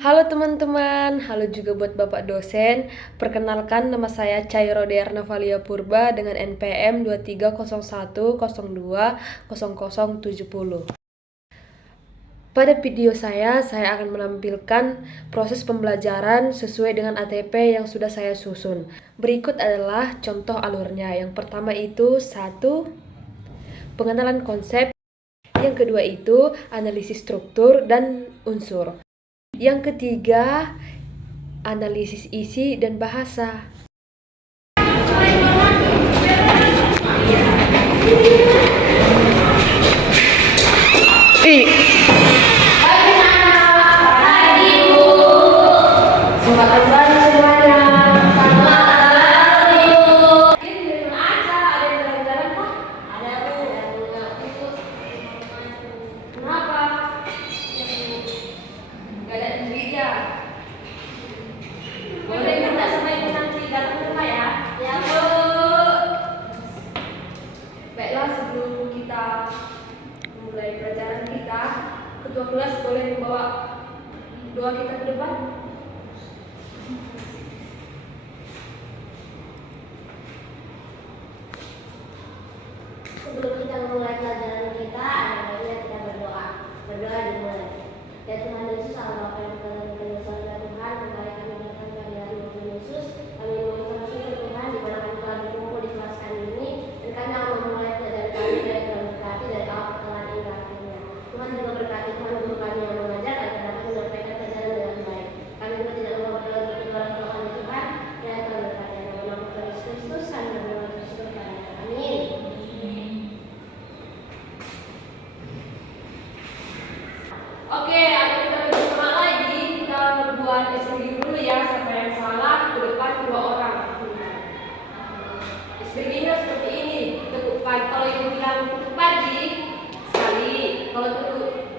Halo teman-teman, halo juga buat Bapak dosen. Perkenalkan nama saya Chairo Dearna Valia Purba dengan NPM 2301020070. Pada video saya akan menampilkan proses pembelajaran sesuai dengan ATP yang sudah saya susun. Berikut adalah contoh alurnya. Yang pertama itu 1. Pengenalan konsep. Yang kedua itu analisis struktur dan unsur. Yang ketiga, analisis isi dan bahasa. Baiklah, sebelum kita memulai pelajaran kita, ketua kelas boleh membawa doa kita ke depan. Sebelum kita memulai pelajaran kita, ada baiknya kita berdoa. Berdoa dimulai. Ya Tuhan Yesus, Allah Bapa yang berkata di surga Tuhan, kembali kami datang pada hari Tuhan Yesus. Kami mengucapkan syukur Tuhan, di mana kami telah berkumpul di kelas kali ini, dan kami akan memulai pelajaran kami dari Tuhan berkati dari awal perkenalan hingga akhirnya. Tuhan juga berkati Tuhan guru kami yang mengajar agar dapat menyampaikan pelajaran dengan baik. Kami juga tidak mau berdoa untuk kedua Tuhan Tuhan, dan Tuhan berkati dalam nama Tuhan Yesus Kristus, kami berdoa bersyukur kepada Amin. Oke, ayo kita bersama lagi. Kita berbuat SPG dulu ya. Siapa yang salah, ke depan 2 orang. SPG-nya seperti ini. Tekuk pagi. Kalau ibu bilang tekuk pagi, sekali. Kalau tekuk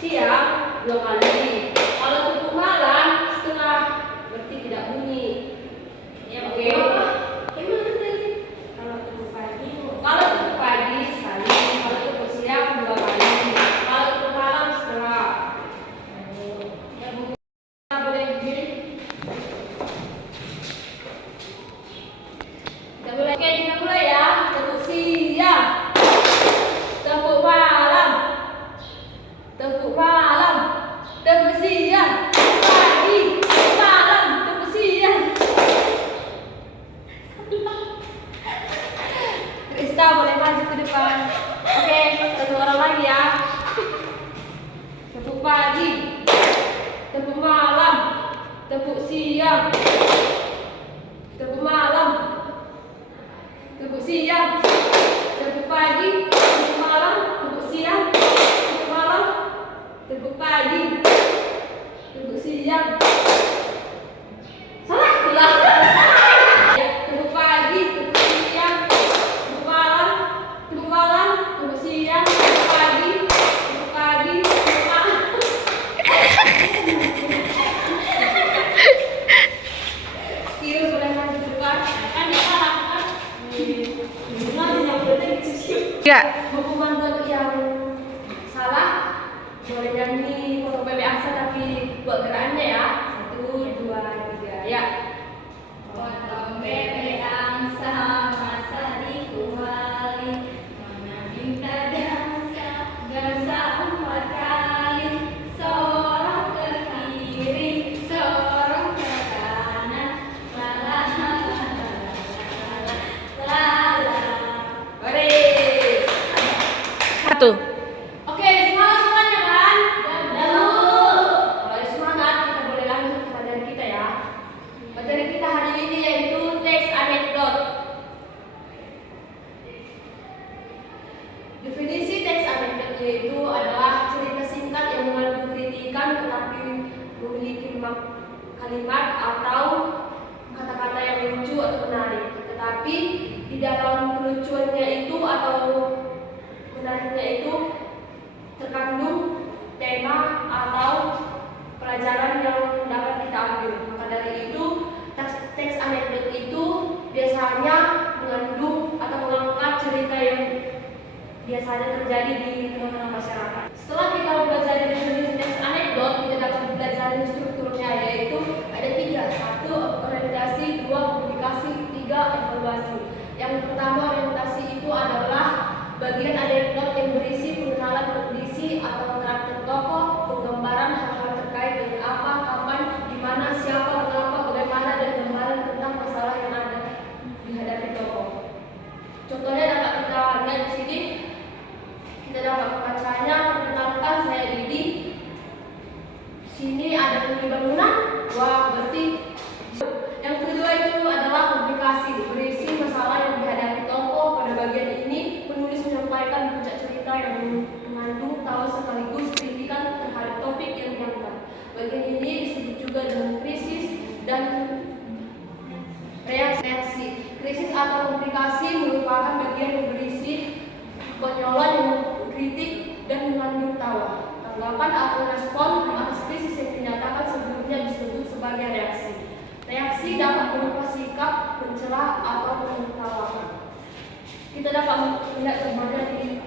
siang, 2 kali. Kalau tekuk malam, setengah. Berarti tidak bunyi. Ya, oke. Kalau tekuk pagi, sekali. Kalau tekuk siang, 2 kali. Kalau tekuk malam, setengah. Kita mulai ya. Tekuk siang, tekuk malam, tekuk malam, tekuk siang, pagi, malam, tekuk siang. Krista boleh maju ke depan. Oke, 1 orang lagi ya. Tekuk pagi, tekuk malam, tekuk siang, tekuk malam, tekuk siang, tekuk pagi, tekuk malam, tekuk siang, tekuk malam, tekuk pagi, tekuk siang. Salah pula. Tekuk pagi, tekuk siang, tekuk malam, tekuk siang, tekuk pagi, tekuk malam. Kira boleh maju ke depan. Kan dia salah kan? Ya. Hukuman untuk yang salah boleh nyanyi foto bebek asa tapi buat gerakannya ya. 1, 2, 3 ya. Potong bebek angsa masa dikuali, mana minta dansa dansa 4 kali, sorong ke kiri, sorong ke kanan, la la la la la la. Mari. 1. Oke, semangat semuanya kan? Kalau semangat, kita boleh lanjut ke materi kita ya. Materi kita hari ini yaitu teks anekdot. Definisi teks anekdot yaitu adalah cerita singkat yang mengandung kritikan tetapi memiliki kalimat atau kata-kata yang lucu atau menarik. Tetapi di dalam kelucuannya itu atau menariknya itu terkandung tema atau pelajaran yang dapat kita ambil. Maka dari itu teks anekdot itu biasanya mengandung atau mengangkat cerita yang biasanya terjadi di tengah-tengah masyarakat. Setelah kita belajar definisi teks anekdot, kita dapat belajar struktur contohnya, yaitu ada 3. 1. Orientasi, 2. Publikasi, 3. Evaluasi. Yang pertama, orientasi itu adalah bagian anekdot yang berisi pengenalan kondisi atau karakter tokoh, penggambaran hal-hal terkait dengan apa, kapan, di mana, siapa, mengapa, bagaimana, dan gambaran tentang masalah yang ada dihadapi tokoh. Contohnya dapat kita lihat di sini. Kita dapat membacanya. Perkenalkan, saya Didi. Sini ada bunyi bangunan. Wah, berarti. Yang kedua itu adalah publikasi, berisi masalah yang dihadapi tokoh. Pada bagian ini, penulis menyampaikan puncak cerita yang mengandung tahu sekaligus kritikan terhadap topik yang diangkat. Bagian ini disebut juga dengan krisis dan reaksi. Krisis atau publikasi merupakan bagian yang berisi konyolan yang mengkritik dan mengandung tawa. Tanggapan atau respon atas krisis yang dinyatakan sebelumnya disebut sebagai reaksi. Reaksi dapat berupa sikap, mencela, atau menertawakan. Kita dapat melihat kemana di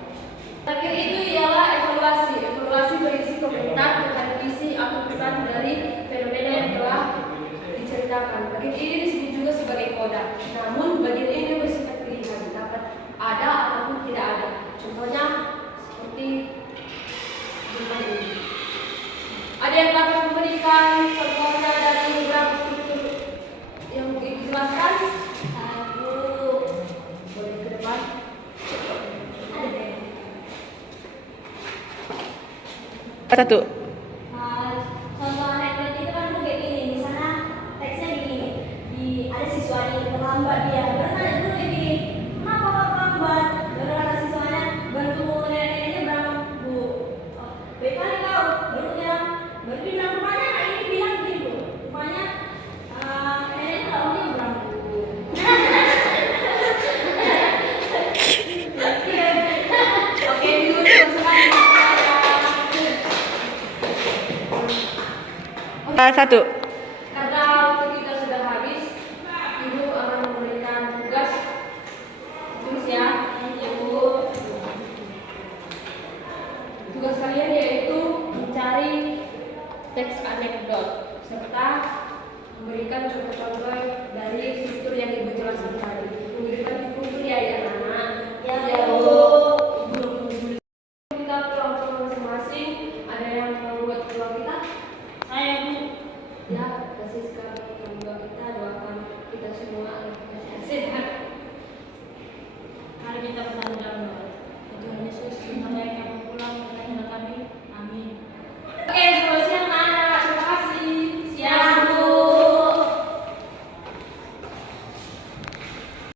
terakhir itu ialah evaluasi. Evaluasi berisi komentar terhadap isi atau pesan dari fenomena yang telah diceritakan. Bagian ini disebut juga sebagai koda. Namun bagian ini bersifat pilihan, dapat ada ataupun tidak ada. Contohnya seperti berikut ini. Ada yang dapat memberikan contohnya dari beberapa struktur yang dijelaskan? Aku Boleh ke depan. ada deh. 1. Contoh anekdot itu kan tuh kayak gini. Misalnya teksnya gini. Ada siswa ini terlambat dia. Bertanya dulu kayak gini. Kenapa kau terlambat? Baru kata siswanya, bantu nenek-neneknya berangkat bu. Oh, baik kali kau. Baru bilang rupanya anak ini bilang gitu. Rupanya neneknya nggak mau berangkat. Oke, dulu selesai. 1. Karena waktu kita sudah habis, Ibu akan memberikan tugas ya, Ibu. Tugas kalian yaitu mencari teks anekdot serta memberikan contoh-contoh dari struktur yang Ibu jelaskan tadi. Memberikan struktur ya anak-anak. Ya, Bu. Kita pulang ke masing-masing. Ada yang mau buat pulang kita? Saya Bu. Ya, kasih sekarang kita doakan kita semua kasih